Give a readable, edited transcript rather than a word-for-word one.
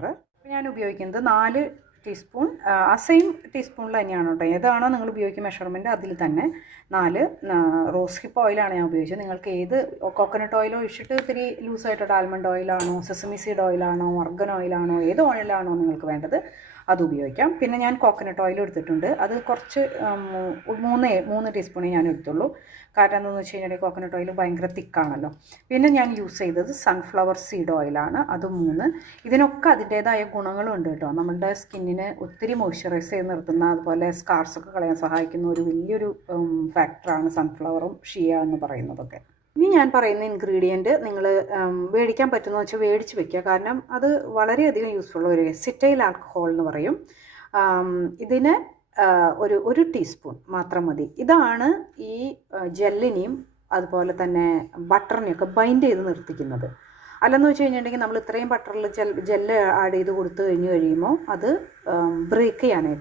Butter. ഞാൻ ഉപയോഗിക്കുന്നത് 4 teaspoon, ആ സെയിം ടീസ്പൂണിൽ തന്നെയാണ് കേട്ടോ. ഏതാണോ നിങ്ങൾ ഉപയോഗിക്കുന്ന മെഷർമെൻറ്റ് അതിൽ തന്നെ 4 റോസ് ഹിപ്പ് ഓയിലാണ് ഞാൻ ഉപയോഗിച്ചത്. നിങ്ങൾക്ക് ഏത് കോക്കനട്ട് ഓയിൽ ഒഴിച്ചിട്ട് ഇത്തിരി ലൂസായിട്ട് ആൽമണ്ട് ഓയിലാണോ, സെസമി സീഡ് ഓയിലാണോ, ഓർഗൻ ഓയിലാണോ, ഏത് ഓയിലാണോ നിങ്ങൾക്ക് വേണ്ടത് അത് ഉപയോഗിക്കാം. പിന്നെ ഞാൻ കോക്കനട്ട് ഓയിൽ എടുത്തിട്ടുണ്ട്. അത് കുറച്ച് 3 ടീസ്പൂണേ ഞാൻ എടുത്തുള്ളൂ. കാരണം എന്താണെന്ന് വെച്ച് കഴിഞ്ഞാൽ കോക്കനട്ട് ഓയിൽ ഭയങ്കര തിക്കാണല്ലോ. പിന്നെ ഞാൻ യൂസ് ചെയ്തത് സൺഫ്ലവർ സീഡ് ഓയിലാണ്, അത് 3. ഇതിനൊക്കെ അതിൻ്റേതായ ഗുണങ്ങളും ഉണ്ട് കേട്ടോ. നമ്മളുടെ സ്കിന്നിന് ഒത്തിരി മോയ്സ്ചറൈസ് ചെയ്ത് നിർത്തുന്ന, അതുപോലെ സ്കാർസൊക്കെ കളയാൻ സഹായിക്കുന്ന ഒരു വലിയൊരു ഫാക്ടറാണ് സൺഫ്ലവറും ഷിയ എന്ന് പറയുന്നതൊക്കെ. ഇനി ഞാൻ പറയുന്ന ഇൻഗ്രീഡിയൻറ്റ് നിങ്ങൾ മേടിക്കാൻ പറ്റുമെന്ന് വെച്ചാൽ മേടിച്ച് വെക്കുക. കാരണം അത് വളരെയധികം യൂസ്ഫുൾ. ഒരു എസിറ്റൈൽ ആൽക്കഹോൾ എന്ന് പറയും. ഇതിന് ഒരു ടീസ്പൂൺ മാത്രം മതി. ഇതാണ് ഈ ജെല്ലിനെയും അതുപോലെ തന്നെ ബട്ടറിനെയൊക്കെ ബൈൻഡ് ചെയ്ത് നിർത്തിക്കുന്നത്. അല്ലെന്ന് വെച്ച് കഴിഞ്ഞിട്ടുണ്ടെങ്കിൽ നമ്മൾ ഇത്രയും ബട്ടറിൽ ജെല്ല് ആഡ് ചെയ്ത് കൊടുത്തു കഴിയുമ്പോൾ അത് ബ്രേക്ക് ചെയ്യാനായിട്ടാണ്.